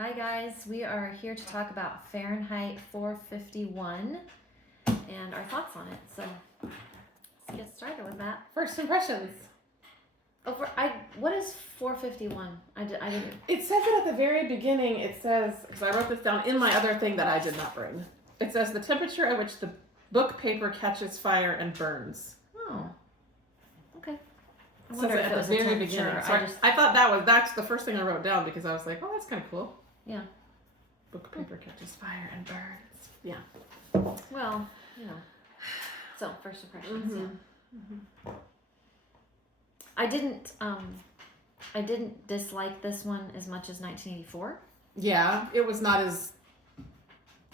Hi guys, we are here to talk about Fahrenheit 451 and our thoughts on it. So let's get started with that. First impressions. What is 451? I didn't. It says it at the very beginning. It says, because I wrote this down in my other thing that I did not bring. It says the temperature at which the book paper catches fire and burns. Oh, okay. I It wonder says if it it at was the a very temperature. beginning. So I thought that's the first thing I wrote down because I was like, oh, that's kind of cool. Yeah. Book paper catches fire and burns. Yeah. Well, you know. So first impressions. Mm-hmm. Yeah. I didn't dislike this one as much as 1984. Yeah, it was not as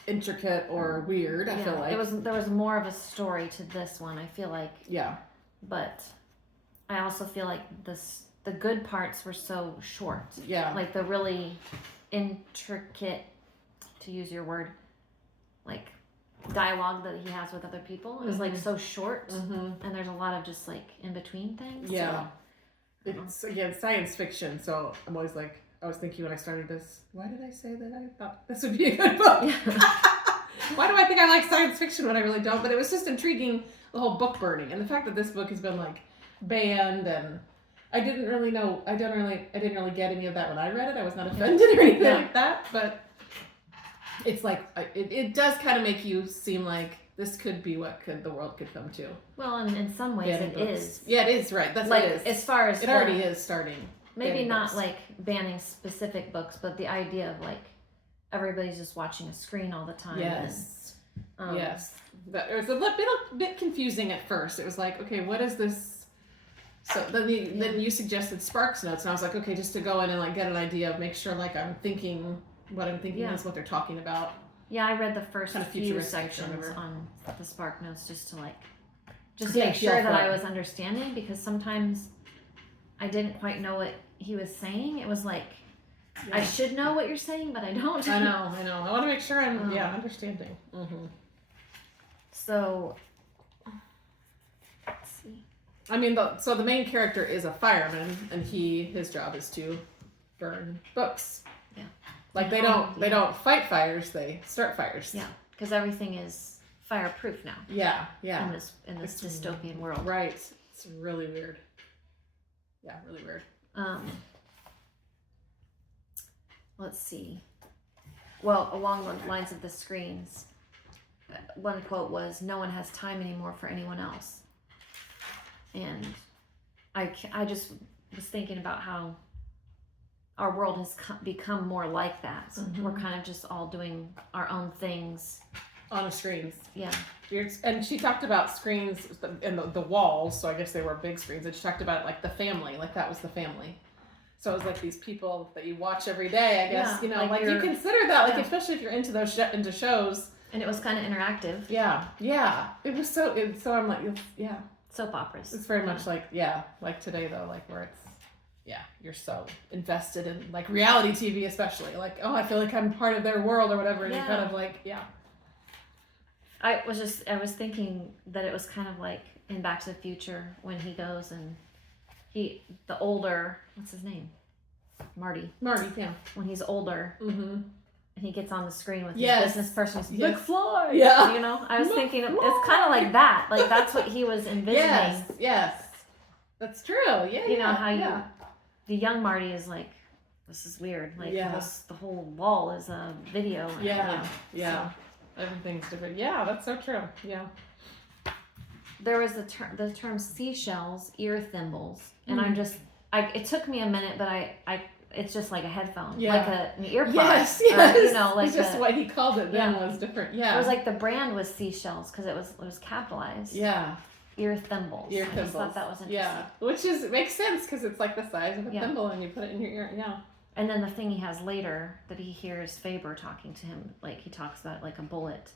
intricate or weird. I feel like there was more of a story to this one. I feel like. Yeah. But I also feel like the good parts were so short. Yeah. Like the really intricate, to use your word, like dialogue that he has with other people is like so short, and there's a lot of just like in between things. Yeah. So, it's science fiction, so I'm always like, I was thinking when I started this, why did I say that I thought this would be a good book? Why do I think I like science fiction when I really don't? But it was just intriguing, the whole book burning, and the fact that this book has been like banned, and I didn't really get any of that when I read it. I was not offended or anything like that, but it's like it does kind of make you seem like this could be what the world could come to. Well, and in some ways it is. Yeah, it is, right. That's like what it is. as far as it already is starting. Maybe not books. like banning specific books, but the idea of like everybody's just watching a screen all the time. Yes. And, yes. It was a bit confusing at first. It was like, okay, what is this? So then you suggested Sparks Notes, and I was like, okay, just to go in and like get an idea of make sure like I'm thinking what I'm thinking is what they're talking about. Yeah, I read the first kind of few sections on the Spark Notes just to make make sure that I was understanding, because sometimes I didn't quite know what he was saying. It was like, I should know what you're saying, but I don't. I know. I want to make sure I'm understanding. Mm-hmm. So, let's see. I mean, the main character is a fireman, and his job is to burn books. Yeah. Like they don't fight fires, they start fires. Yeah, because everything is fireproof now. Yeah. In this dystopian world. Right. It's really weird. Yeah, really weird. Let's see. Well, along the lines of the screens, one quote was, "No one has time anymore for anyone else." And I just was thinking about how our world has become more like that. We're kind of just all doing our own things on the screens. Yeah. And she talked about screens and the walls, so I guess they were big screens. And she talked about like the family, like that was the family. So it was like these people that you watch every day, I guess, like you consider that, like especially if you're into those into shows. And it was kind of interactive. Yeah. It was so I'm like, yeah. Soap operas. It's very much like today though, like where it's, you're so invested in like reality TV, especially like, oh, I feel like I'm part of their world or whatever, and you're kind of like, I was thinking that it was kind of like in Back to the Future when he goes and the older, what's his name? Marty, yeah. When he's older, and he gets on the screen with his yes. business person, he's McFly. Yeah. I was thinking it's kind of like that. Like that's what he was envisioning. Yes. That's true. Yeah. You know how the young Marty is like, this is weird. Like the whole wall is a video. Yeah. So everything's different. Yeah, that's so true. Yeah. There was the term seashells, ear thimbles, and it took me a minute, but it's just like a headphone, like an earpod. Yes. Or, like just what he called it then was different. Yeah. It was like the brand was seashells because it was capitalized. Yeah. Ear thimbles. I just thought that was interesting. Yeah, which makes sense because it's like the size of a thimble and you put it in your ear. Yeah. And then the thing he has later that he hears Faber talking to him, like he talks about it like a bullet.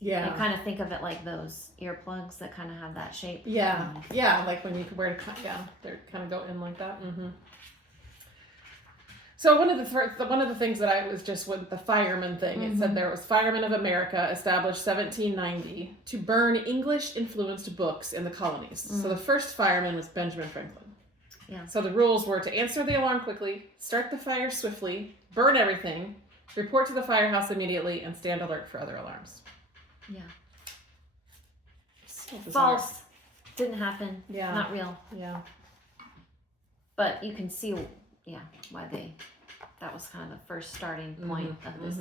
Yeah. You kind of think of it like those earplugs that kind of have that shape. Yeah. Like when you could wear they kind of go in like that. Mm-hmm. So one of the things that I was just with the fireman thing, it said there was Firemen of America established 1790 to burn English-influenced books in the colonies. So the first fireman was Benjamin Franklin. Yeah. So the rules were to answer the alarm quickly, start the fire swiftly, burn everything, report to the firehouse immediately, and stand alert for other alarms. Yeah. So bizarre. False. Didn't happen. Yeah. Not real. Yeah. But you can see, why that was kind of the first starting point of this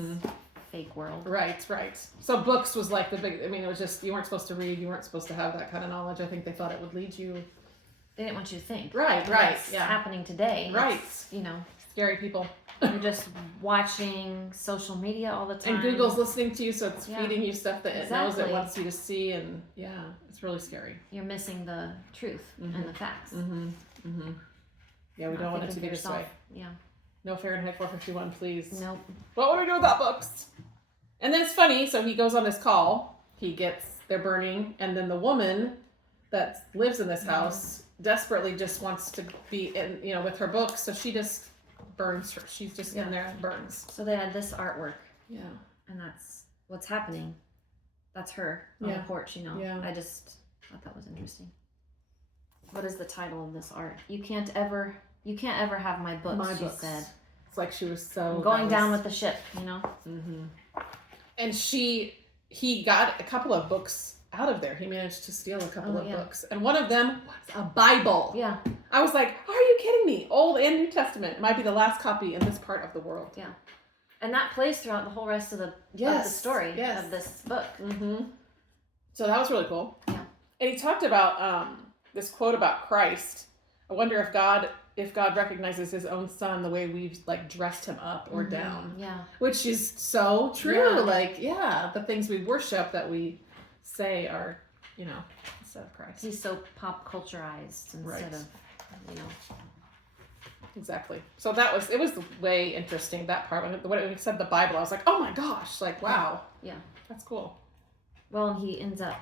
fake world. Right. So books was like the big, I mean, it was just, you weren't supposed to read, you weren't supposed to have that kind of knowledge. I think they thought it would lead you. They didn't want you to think. Right. What's Yeah. happening today. Right. Scary people. You're just watching social media all the time. And Google's listening to you, so it's feeding you stuff that it knows it Exactly. wants you to see, and it's really scary. You're missing the truth and the facts. Yeah, we don't want it to be this way. Yeah. No Fahrenheit 451, please. Nope. What would we do without books? And then it's funny, so he goes on this call, they're burning, and then the woman that lives in this house desperately just wants to be in, with her books, so she just burns her. She's just in there and burns. So they had this artwork. Yeah. And that's what's happening. That's her on the porch, Yeah. I just thought that was interesting. What is the title of this art? You can't ever have my books, she said. It's like she was so... I'm going down with the ship, And he got a couple of books out of there. He managed to steal a couple of books. And one of them was a Bible. Yeah. I was like, are you kidding me? Old and New Testament. It might be the last copy in this part of the world. Yeah. And that plays throughout the whole rest of the story of this book. So that was really cool. Yeah. And he talked about this quote about Christ. I wonder if God recognizes his own son the way we've dressed him up or down. Yeah. Which is so true. The things we worship that we say are, instead of Christ. He's so pop culturized instead of, Exactly. So it was way interesting, that part. When it said the Bible, I was like, oh my gosh, wow. Yeah. That's cool. Well, he ends up,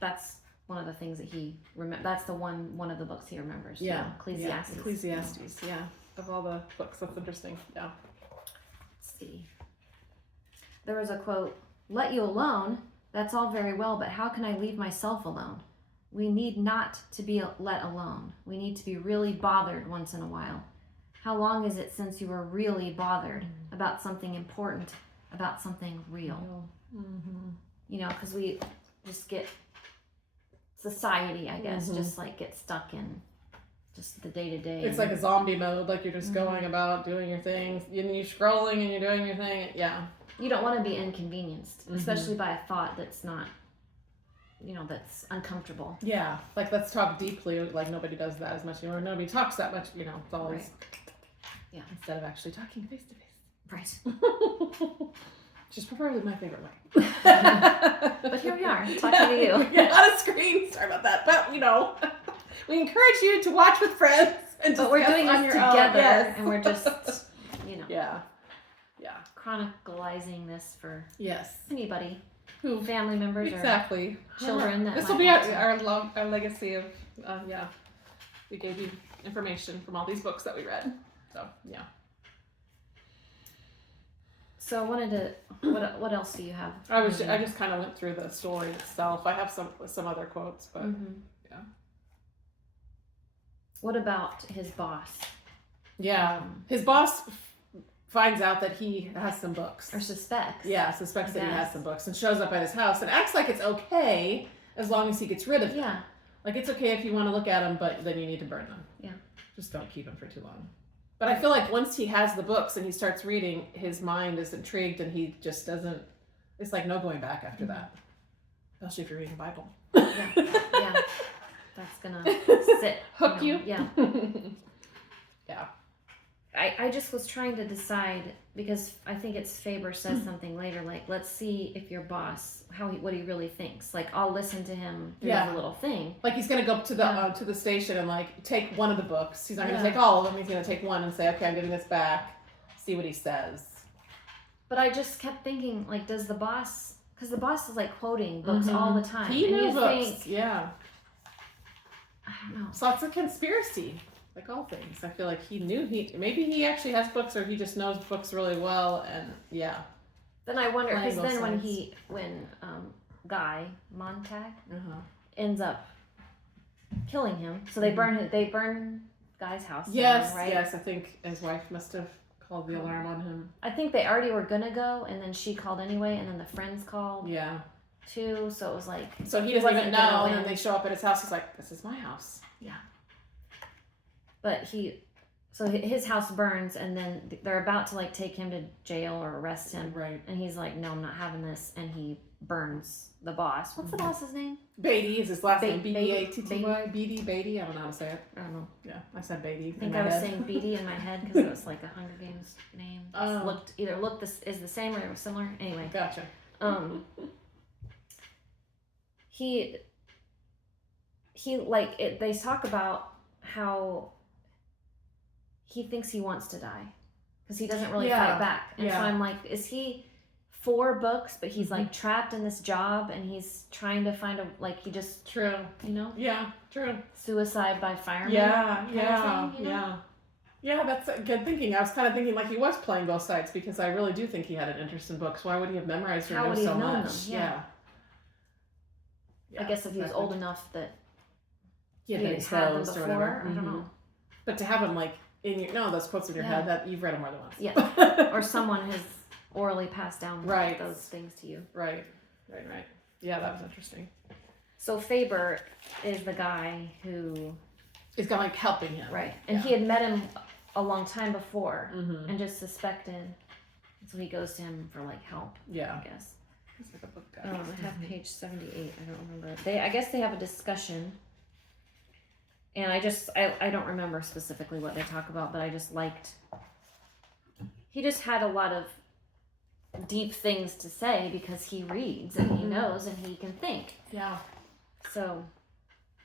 that's one of the things that he remembers. That's one of the books he remembers. Yeah. Ecclesiastes. Ecclesiastes, Of all the books, that's interesting. Yeah. Let's see. There was a quote, "Let you alone, that's all very well, but how can I leave myself alone? We need not to be let alone. We need to be really bothered once in a while. How long is it since you were really bothered about something important, about something real?" Because we just get society, I guess, just get stuck in just the day to day. It's like a zombie mode, you're just going about doing your things, and you're scrolling and you're doing your thing. Yeah. You don't want to be inconvenienced, especially by a thought that's not, that's uncomfortable. Yeah. Let's talk deeply. Nobody does that as much anymore. Nobody talks that much. It's always instead of actually talking face to face. Right. Which is preferably my favorite way. But here we are, talking to you. On a screen. Sorry about that. But, we encourage you to watch with friends. But we're doing this together, and we're just, Yeah. chronicalizing this for Yes. anybody, Who? family members Exactly. or children. That This might will be want to- our legacy of, we gave you information from all these books that we read. So, yeah. So I wanted to, what else do you have? I just kind of went through the story itself. I have some other quotes, but yeah. What about his boss? Yeah, his boss finds out that he has some books. Or suspects. Yeah, suspects that he has some books and shows up at his house and acts like it's okay as long as he gets rid of them. Yeah. It's okay if you want to look at them, but then you need to burn them. Yeah. Just don't keep them for too long. But I feel like once he has the books and he starts reading, his mind is intrigued and he just doesn't, it's no going back after that. Especially if you're reading the Bible. Yeah. That's gonna sit. Hook you? Yeah. Yeah. I just was trying to decide, because I think it's Faber says something later, let's see if your boss, what he really thinks. I'll listen to him through the little thing. He's gonna go to the station and take one of the books. He's not gonna take all of them. He's gonna take one and say, okay, I'm giving this back. See what he says. But I just kept thinking, does the boss, because the boss is quoting books all the time. He knew books. I don't know. So it's a conspiracy. All things. I feel like he knew maybe he actually has books, or he just knows books really well, and Then I wonder, because Playing then both when Guy Montag ends up killing him, so they burn Guy's house down, right? Yes, I think his wife must have called the alarm on him. I think they already were gonna go, and then she called anyway, and then the friends called. Yeah. Too, so it was like. So he doesn't even know, and then they show up at his house. He's like, "This is my house." Yeah. But so his house burns, and then they're about to like take him to jail or arrest him. Right. And he's like, "No, I'm not having this," and he burns the boss. What's the boss's name? Beatty is his last name. Beatty. Beatty. Beatty. I don't know how to say it. I don't know. Yeah, I said Beatty. I think I was saying Beatty in my head because it was like a Hunger Games name. Is the same or similar. Anyway. Gotcha. He like it. They talk about how he thinks he wants to die because he doesn't really fight back, and so I'm like, is he for books, but he's like trapped in this job, and he's trying to find he just true, yeah, true, suicide by fireman, yeah, that's good thinking. I was kind of thinking like he was playing both sides because I really do think he had an interest in books. Why would he have memorized or know so much? Yeah. I guess if he was old enough that he had been exposed or whatever. I don't know. But to have him like in your those quotes in your head, that you've read them more than once. Yeah. Or someone has orally passed down those things to you. Right. Yeah, that was interesting. So Faber is the guy who is kind of like helping him. Right. And he had met him a long time before and just suspected. So he goes to him for like help. Yeah. I guess. Like a book guy. I have page 78. I don't remember. I guess they have a discussion. And I don't remember specifically what they talk about, but I just liked. He just had a lot of deep things to say because he reads and he knows and he can think. Yeah. So.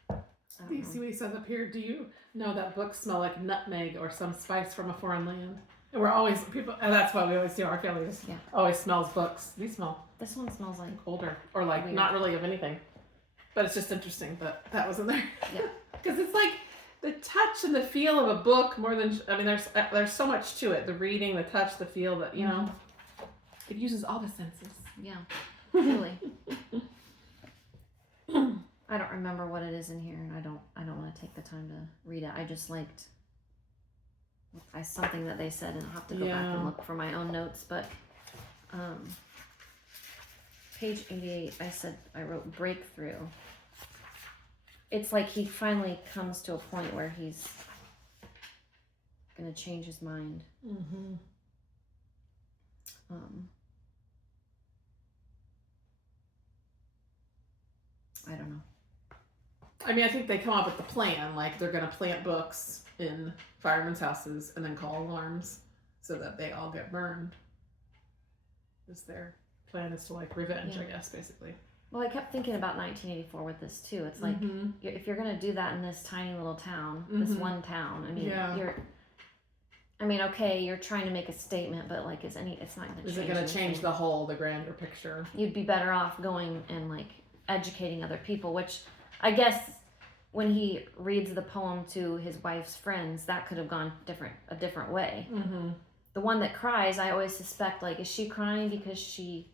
Do you see what he says up here? Do you know that books smell like nutmeg or some spice from a foreign land? And we're always and that's why we always do. Our family always smells books. We smell. This one smells like older or like weird. Not really of anything, but it's just interesting that that was in there. Yeah, because it's like the touch and the feel of a book more than there's so much to it. The reading, the touch, the feel that it uses all the senses. Yeah, really. I don't remember what it is in here, and I don't want to take the time to read it. I just liked something that they said, and I'll have to go back and look for my own notes. But page 88, I wrote breakthrough. It's like he finally comes to a point where he's gonna change his mind. I don't know. I mean, I think they come up with the plan, like they're gonna plant books in firemen's houses and then call alarms so that they all get burned. Is their plan is to like revenge, I guess, basically. Well, I kept thinking about 1984 with this too. It's like if you're gonna do that in this tiny little town, this one town. I mean, okay, you're trying to make a statement, but like, it's not gonna change. Is it gonna change the grander picture? You'd be better off going and like educating other people, which I guess when he reads the poem to his wife's friends, that could have gone a different way. The one that cries, I always suspect, like, is she crying because she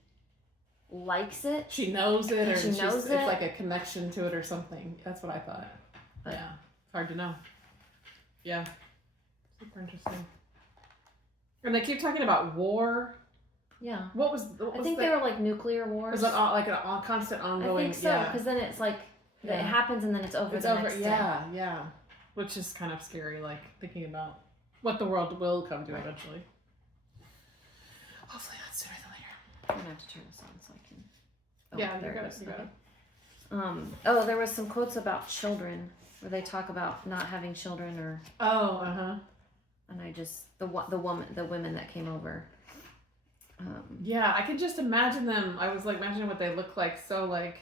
likes it? She knows it, or it's like a connection to it or something. That's what I thought. But, yeah, it's hard to know. Yeah, super interesting. And they keep talking about war. Yeah. I think they were like nuclear wars. Was it like a constant ongoing? I think so, because then it's like it happens and then it's over. Next day. Yeah. Which is kind of scary, like thinking about what the world will come to eventually. Hopefully not sooner than later. I'm gonna have to turn this on so I can. Oh, yeah, there you go. Okay. There was some quotes about children where they talk about not having children or. And I just the women that came over. Yeah, I could just imagine them. I was like imagining what they look like, so like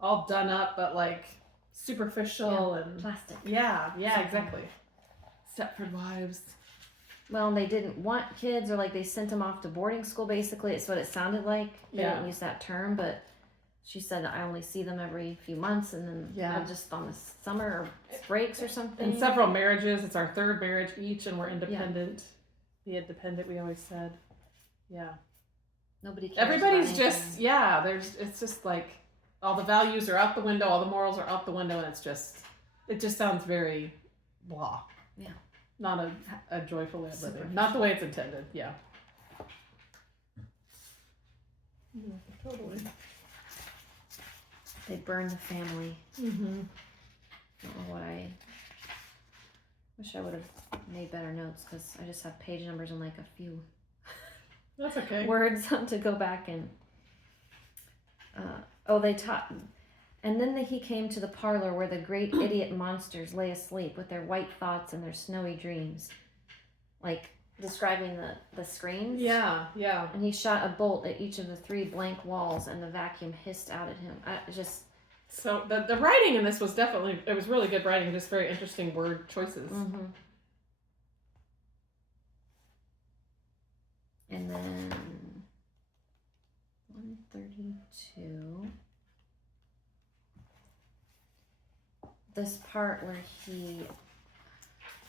all done up, but like superficial and plastic. Yeah, exactly. Stepford Wives. Well, they didn't want kids, or like they sent them off to boarding school. Basically, it's what it sounded like. They didn't use that term, but she said I only see them every few months, and then just on the summer or breaks or something. And several marriages. It's our third marriage each, and we're independent. Be independent, we always said. Yeah. Nobody cares. Everybody's just it's just like all the values are out the window, all the morals are out the window, and it just sounds very blah. Yeah. Not a joyful ad Super. libbing. Not the way it's intended. Yeah. Yeah, totally. They burn the family. Mm-hmm. I don't know what I wish I would have made better notes because I just have page numbers and like a few That's okay. words to go back and. They taught. And then he came to the parlor where the great idiot monsters lay asleep with their white thoughts and their snowy dreams. Like, describing the screens. Yeah, yeah. And he shot a bolt at each of the 3 blank walls and the vacuum hissed out at him. So the writing in this was definitely, it was really good writing, just very interesting word choices. Mm-hmm. And then 132. This part where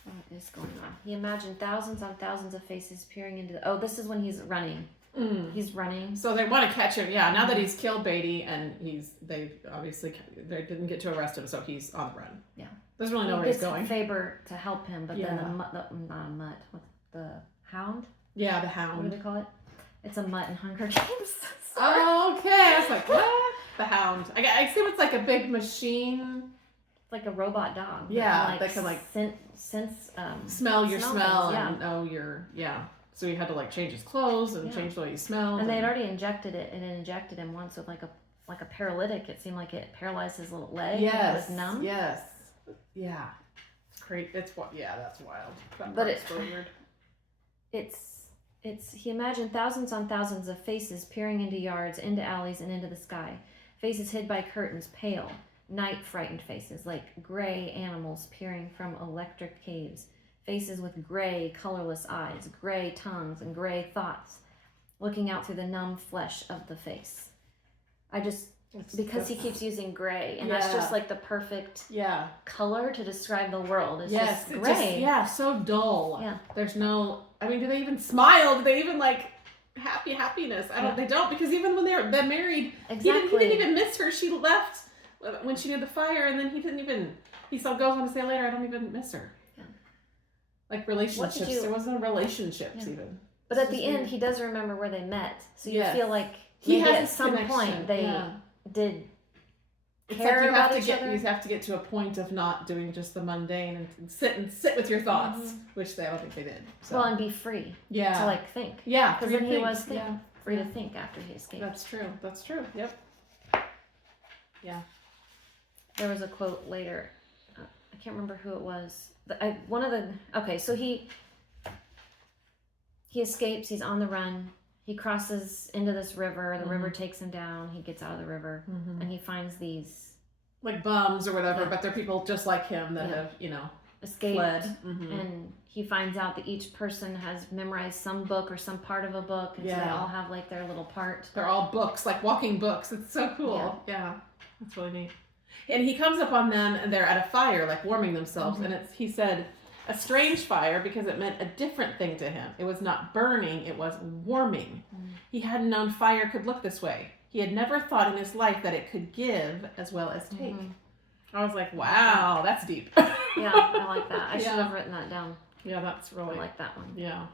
what is going on? He imagined thousands on thousands of faces peering into this is when he's running. He's running. So they want to catch him. Yeah, now that he's killed Beatty and they didn't get to arrest him, so he's on the run. Yeah. Doesn't really know where he's going. He gets Faber to help him, but then the hound? Yeah, the hound. What do they call it? It's a mutt in Hunger Games. Okay, I was like, what? The hound. I assume it's like a big machine. It's like a robot dog. Yeah, that can smell your smell things, and know your So he had to like change his clothes and change the way he smelled. And they had already injected it, and it injected him once with like a paralytic. It seemed like it paralyzed his little leg. Yes. It was numb. Yes. Yeah. It's crazy. That's wild. But it's weird. He imagined thousands on thousands of faces peering into yards, into alleys, and into the sky. Faces hid by curtains, pale, night-frightened faces, like gray animals peering from electric caves. Faces with gray, colorless eyes, gray tongues, and gray thoughts, looking out through the numb flesh of the face. Because he keeps using gray, and that's just like the perfect color to describe the world. It's just gray. So dull. Yeah. There's no, do they even smile? Do they even like happiness? They don't, because even when they're married, exactly. he didn't even miss her. She left when she did the fire, and then he still goes on to say later, I don't even miss her. Yeah. Like relationships. There wasn't relationships even. But at the end, he does remember where they met. So you feel like he has at some point they did care about each other. You have to get to a point of not doing just the mundane and sit with your thoughts, which I don't think they did. So. Well, and be free. Yeah. To like think. Yeah. Because then he was free to think after he escaped. That's true. Yep. Yeah. There was a quote later. I can't remember who it was. So he escapes. He's on the run. He crosses into this river. The river takes him down. He gets out of the river, and he finds these like bums or whatever, but they're people just like him that have escaped. Fled. And he finds out that each person has memorized some book or some part of a book, and so they all have like their little part. They're all books, like walking books. It's so cool. Yeah, that's really neat. And he comes upon them, and they're at a fire, like warming themselves. And he said, a strange fire, because it meant a different thing to him. It was not burning, it was warming. He hadn't known fire could look this way. He had never thought in his life that it could give as well as take. I was like, wow, that's deep. Yeah, I like that. I should have written that down. Yeah, that's really... I like that one. Yeah.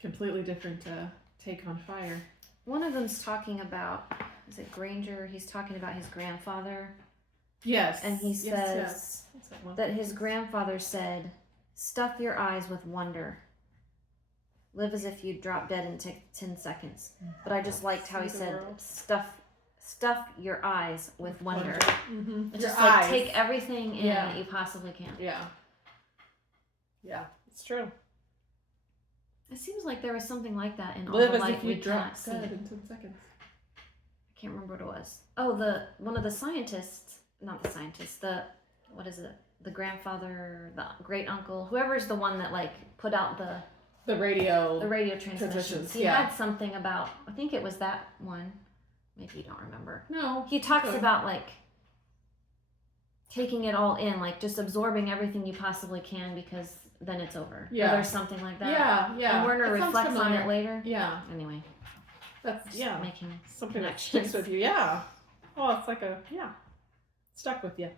Completely different take on fire. One of them's talking about, is it Granger? He's talking about his grandfather. Yes. And he says that his grandfather said, stuff your eyes with wonder. Live as if you'd drop dead in 10 seconds. But I just liked how he said, stuff your eyes with wonder. Just like take everything in that you possibly can. Yeah. Yeah, it's true. It seems like there was something like that in Live All the as Light if We you drop Cannot dead See. in 10 seconds. I can't remember what it was. Oh, one of the scientists, not the scientist, what is it? The grandfather, the great uncle, whoever's the one that like put out the radio transmissions. He had something about, I think it was that one. Maybe you don't remember. No. He talks about like taking it all in, like just absorbing everything you possibly can because then it's over. Yeah. Or there's something like that. Yeah. And Werner reflects on it later. Yeah. Anyway. That's, making something that sticks with you. Yeah. Oh, it's like stuck with you.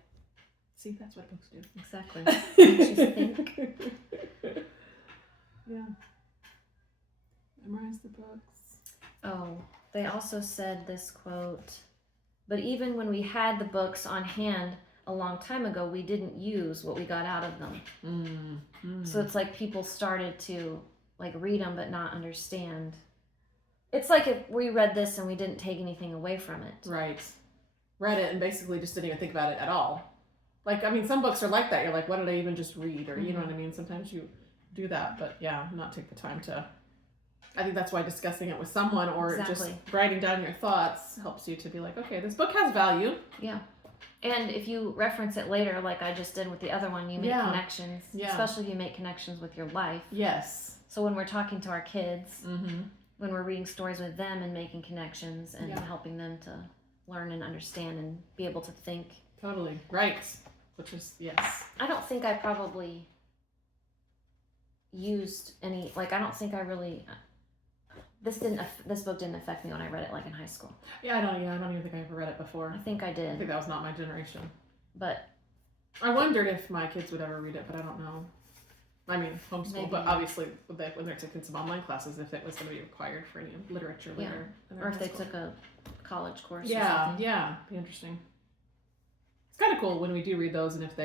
See, that's what books do. Exactly. Makes you think. Yeah. Memorize the books. Oh, they also said this quote, but even when we had the books on hand a long time ago, we didn't use what we got out of them. So it's like people started to like read them but not understand. It's like if we read this and we didn't take anything away from it. Right. Read it and basically just didn't even think about it at all. Like, I mean, some books are like that. You're like, what did I even just read? Or, you know what I mean? Sometimes you do that, but yeah, not take the time to... I think that's why discussing it with someone or just writing down your thoughts helps you to be like, okay, this book has value. Yeah. And if you reference it later, like I just did with the other one, you make connections. Yeah. Especially if you make connections with your life. Yes. So when we're talking to our kids, when we're reading stories with them and making connections and helping them to learn and understand and be able to think. Totally. Right. Which is, yes. I don't think I probably used any, like I don't think I really... This book didn't affect me when I read it like in high school. Yeah, I don't even think I ever read it before. I think I did. I think that was not my generation. But I wondered if my kids would ever read it, but I don't know. I mean, homeschool, maybe. But obviously when they're taking some online classes, if it was going to be required for any literature later. Or if they took a college course or something. Yeah, be interesting. It's kind of cool when we do read those, and if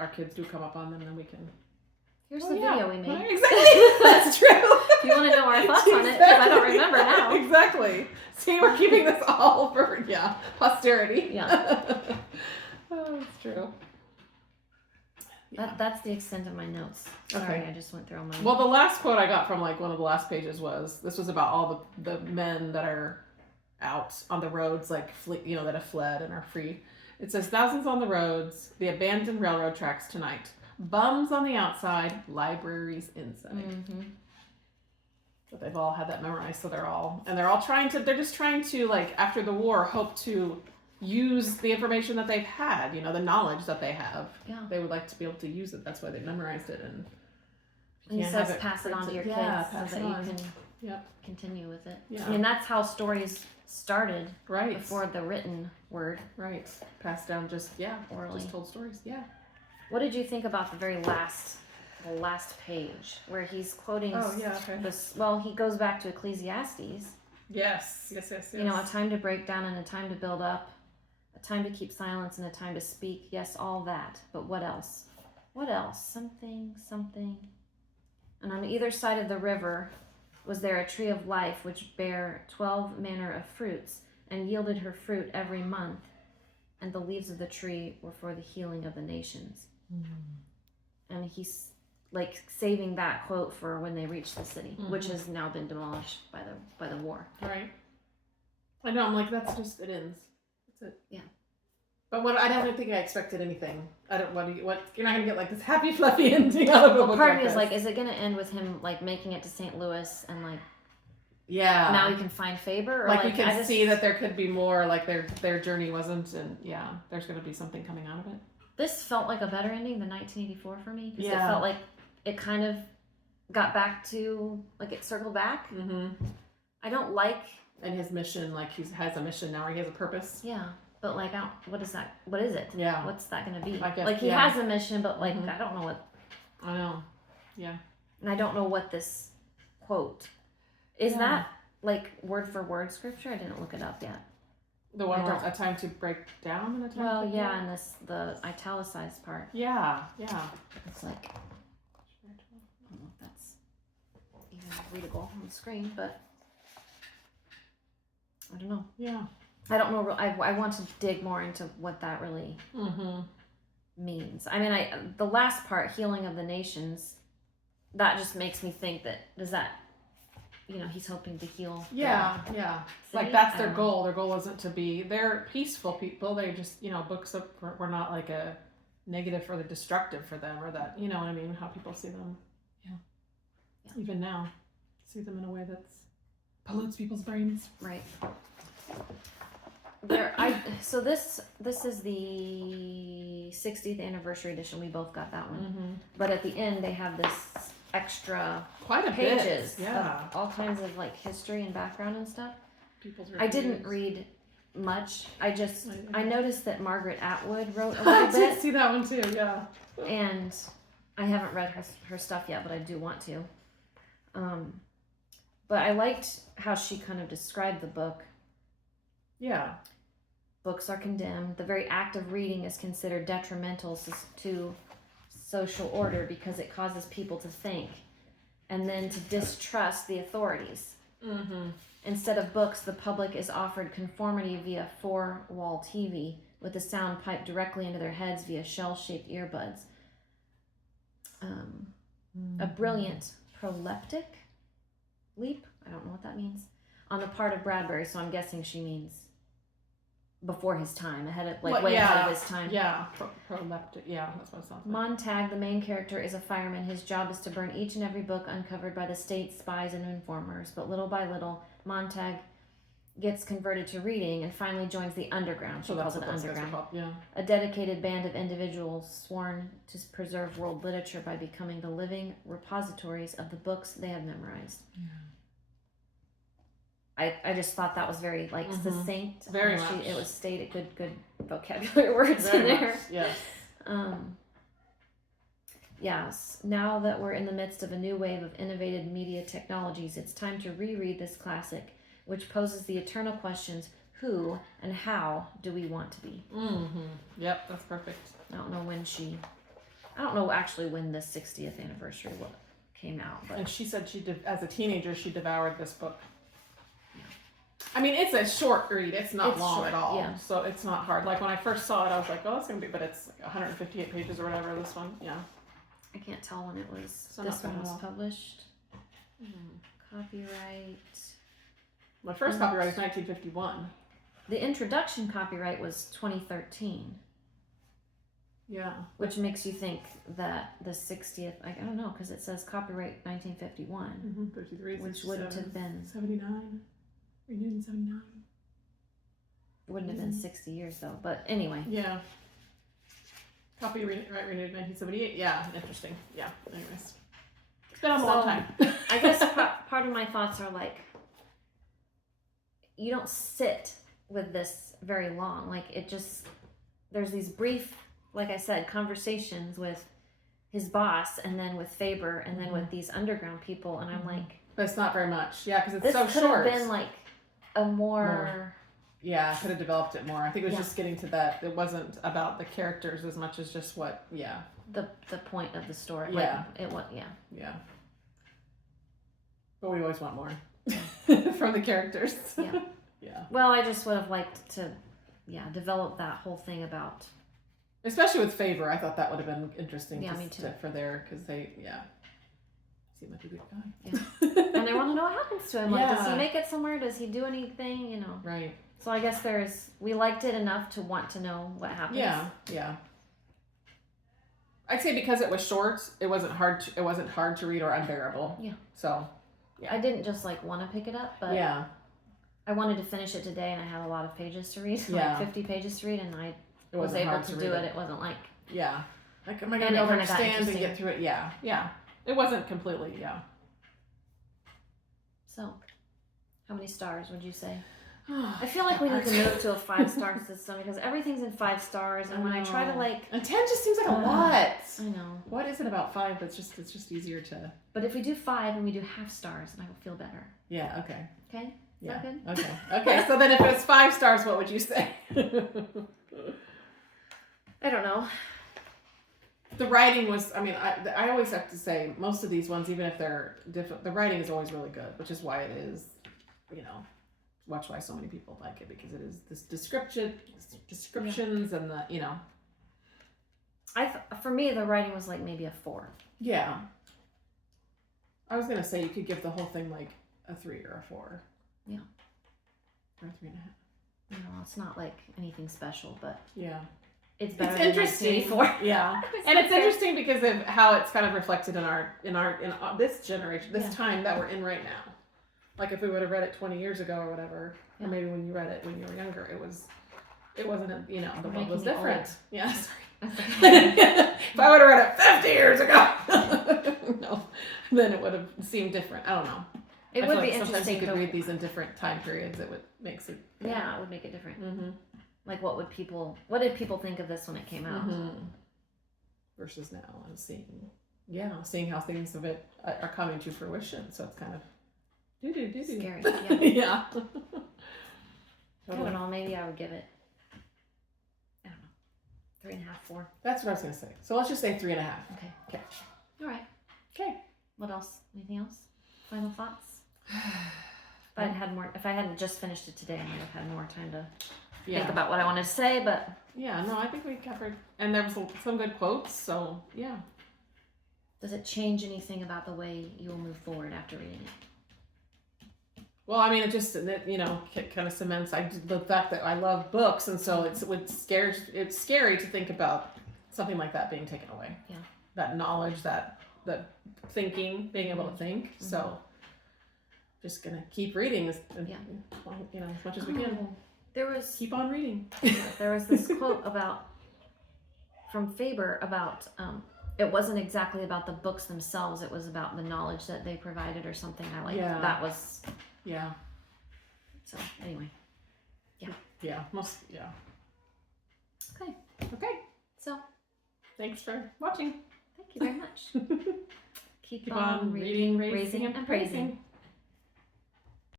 our kids do come up on them, then we can... Here's the video we made. Exactly. That's true. If you want to know our thoughts on it, because I don't remember now. Exactly. See, we're keeping this all for, posterity. Yeah. Oh, it's true. That's the extent of my notes. Sorry, I just went through all my... Well, the last quote I got from, like, one of the last pages this was about all the men that are out on the roads, like, that have fled and are free. It says, thousands on the roads, the abandoned railroad tracks tonight. Bums on the outside, libraries inside. But they've all had that memorized, so they're just trying to, like, after the war, hope to use the information that they've had, the knowledge that they have. Yeah. They would like to be able to use it. That's why they've memorized it. And he says pass it on to your kids so that you can continue with it. Yeah. I mean, that's how stories started. Right. Before the written word. Right. Passed down orally. Just told stories. Yeah. What did you think about the very last page where he's quoting this? Well, he goes back to Ecclesiastes. Yes. A time to break down and a time to build up, a time to keep silence and a time to speak. Yes, all that. But what else? What else? Something. And on either side of the river was there a tree of life which bare 12 manner of fruits and yielded her fruit every month. And the leaves of the tree were for the healing of the nations. And he's like saving that quote for when they reach the city, which has now been demolished by the war. Right. I know. I'm like, that's just it ends. That's it. Yeah. But I don't think I expected anything. I don't. What you're not gonna get like this happy fluffy ending out of a book. Part of me is like, is it gonna end with him like making it to St. Louis and like? Yeah. Now he can find favor, or like we can see that there could be more. Like their journey wasn't, and there's gonna be something coming out of it. This felt like a better ending than 1984 for me. Because it felt like it kind of got back to, like it circled back. I don't like... And his mission, like he has a mission now, or he has a purpose. Yeah, but like, what is that? What is it? Yeah. What's that going to be? I guess, like he has a mission, but like, I don't know what... I know. Yeah. And I don't know what this quote... Is that like word for word scripture? I didn't look it up yet. The one where a time to break down and a time to and the italicized part. Yeah. It's like, I don't know if that's even readable on the screen, but I don't know. Yeah. I don't know. I want to dig more into what that really means. I mean, the last part, healing of the nations, that just makes me think that, does that, he's hoping to heal. Yeah. Like that's their goal. Their goal isn't to be, they're peaceful people. They just, books were not like a negative or the destructive for them or that, you know what I mean? How people see them. Yeah. Even now, see them in a way that pollutes people's brains. Right. So this is the 60th anniversary edition. We both got that one. But at the end, they have this extra quite a pages bit. of all kinds of like history and background and stuff. I didn't read much. I noticed that Margaret Atwood wrote a I little did bit, see that one too. Yeah. and I haven't read her stuff yet, but I do want to. But I liked how she kind of described the book. Yeah. Books are condemned. The very act of reading is considered detrimental to social order because it causes people to think and then to distrust the authorities. Mm-hmm. Instead of books, the public is offered conformity via four-wall TV with the sound piped directly into their heads via shell-shaped earbuds. A brilliant proleptic leap, I don't know what that means, on the part of Bradbury, so I'm guessing she means before his time, ahead of ahead of his time. Yeah, proleptic. Yeah, that's what it sounds like. Montag, the main character, is a fireman. His job is to burn each and every book uncovered by the state, spies, and informers. But little by little, Montag gets converted to reading and finally joins the underground. She calls it underground. Yeah. A dedicated band of individuals sworn to preserve world literature by becoming the living repositories of the books they have memorized. Yeah. I just thought that was very succinct. Very much. It was stated good vocabulary words in there. Much. Yes. Yes. Now that we're in the midst of a new wave of innovative media technologies, it's time to reread this classic, which poses the eternal questions: who and how do we want to be? Mm-hmm. Yep, that's perfect. I don't know actually when the 60th anniversary came out, but and she said as a teenager she devoured this book. I mean, it's a short read. It's not long short, at all. Yeah. So it's not hard. Like when I first saw it, I was like, oh, it's going to be, but it's like 158 pages or whatever, this one. Yeah. I can't tell when it was, so this one was published. Copyright. My first copyright is 1951. The introduction copyright was 2013. Yeah. Which makes you think that the 60th, I don't know, because it says copyright 1951. 53. Which wouldn't have been 79. Renewed in 79. It wouldn't have been 60 years though, but anyway. Yeah. Copyright renewed 1978. Yeah, interesting. Yeah, anyways. It's been a long time. I guess part of my thoughts are like, you don't sit with this very long. Like there's these brief, like I said, conversations with his boss and then with Faber and then with these underground people. And I'm like. But it's not very much. Yeah, because it's so short. This could have been like a more. Yeah, could have developed it more. I think it was just getting to that. It wasn't about the characters as much as just what, the point of the story. Yeah. Like, it was, Yeah. But we always want more from the characters. Yeah. Yeah. Well, I just would have liked to, develop that whole thing about. Especially with Faber, I thought that would have been interesting. Yeah, me too. For there, because they, seem like a good guy. Yeah. And I want to know what happens to him. Like, does he Yeah. make it somewhere? Does he do anything? You know. Right. So I guess we liked it enough to want to know what happens. Yeah. Yeah. I'd say because it was short, it wasn't hard to read or unbearable. Yeah. So. Yeah. I didn't just want to pick it up, but I wanted to finish it today, and I had a lot of pages to read, like 50 pages to read, and I was able to do it. It wasn't like like am I going to understand and get through it? Yeah, yeah. It wasn't completely So, how many stars would you say? I feel like we need to move to a 5-star system because everything's in 5 stars, and when I try to and 10 just seems like a lot. I know. What is it about 5 that's it's just easier to? But if we do 5 and we do half stars, then I will feel better. Yeah. Okay. Okay. Is that good? Okay. Okay. So then, if it was 5 stars, what would you say? I don't know. The writing was. I mean, I always have to say most of these ones, even if they're different, the writing is always really good, which is why it is, watch why so many people like it, because it is this descriptions and the for me, the writing was like maybe a 4. Yeah. I was gonna say you could give the whole thing like a 3 or a 4. Yeah. Or 3.5. It's not like anything special, but yeah. It's better it's than interesting. 1984. Yeah. And it's interesting because of how it's kind of reflected in this generation, this time that we're in right now. Like if we would have read it 20 years ago or whatever, or maybe when you read it when you were younger, it wasn't, the world was different. Yeah. If I would have read it 50 years ago, no, then it would have seemed different. I don't know. It I would feel be like sometimes interesting you could to- read these in different time periods. It would makes it. Yeah, it would make it different. Mm-hmm. Like, what did people think of this when it came out? Mm-hmm. Versus now, I'm seeing how things of it are coming to fruition. So it's kind of Scary. Yeah. yeah. I don't know. Maybe I would give it, I don't know, 3.5, 4. That's what I was gonna say. So let's just say 3.5. Okay. Okay. All right. Okay. What else? Anything else? Final thoughts? If I hadn't just finished it today, I might have had more time to think about what I wanted to say, but. Yeah, no, I think we covered, and there was some good quotes, so yeah. Does it change anything about the way you will move forward after reading it? Well, I mean, it just, you know, kind of cements the fact that I love books, and so it's scary to think about something like that being taken away. Yeah. That knowledge, that thinking, being able to think. Mm-hmm. So, just gonna keep reading, you know, as much as we can. Keep on reading. There was this quote from Faber about it wasn't exactly about the books themselves, it was about the knowledge that they provided or something. I like that was so anyway. Okay. So Thanks for watching. thank you very much. Keep on reading, raising, and praising.